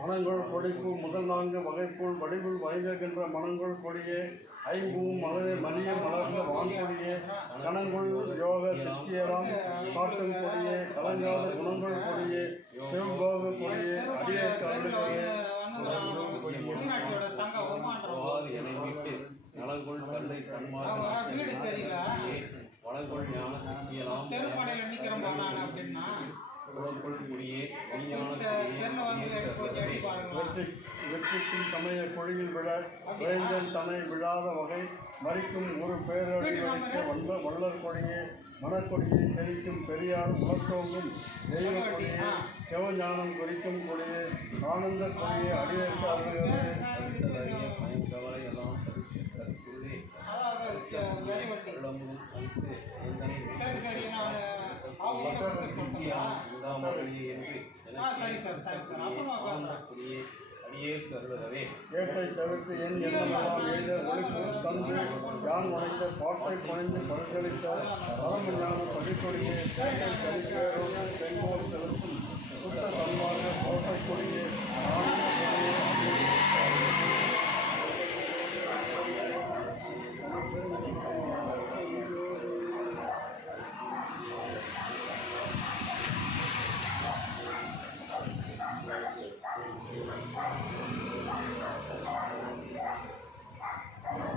மணங்கொள் கொடிப்பு முதல் 4 வகைக்குள் வடிவில் வைகின்ற மணங்கொள் கொடியே ஐம்பூம் மலரை மணிய மலர்ந்த வான்கொடியே கணங்கொள் யோக சித்தியலாம் காட்டும் கொடியே கலங்காத குணங்கொள் கொடியே சிவபோக கொடியே அடியே கருணையே நலங்கொள் கல்லை வளங்கொள் ஞான சித்தியலாம் வெற்றிக்கும் சமய கொழியில் விழ வேந்தன் தனை விழாத வகை மறிக்கும் ஒரு பேரடி வடிக்க வள்ளர் கொடியே மணக்கொடியை செழிக்கும் பெரியார் உலர்த்தோங்கும் தெய்வ கொடியே சிவஞானம் குறிக்கும் கொடியே ஆனந்த கொடியே அடியேற்க ஏட்டை தவிர்த்து என் எண்ணமெல்லாம் எய்த ஒழிப்பு தந்து யான் உடைத்த பாட்டை குறைந்து பரிசளித்த பரம ஞான படிக்கொடியே தேட்டை கரிப்பேரோடு செங்கோல் செலுத்தும் சுத்த சன்மாக கோட்டை கொடியே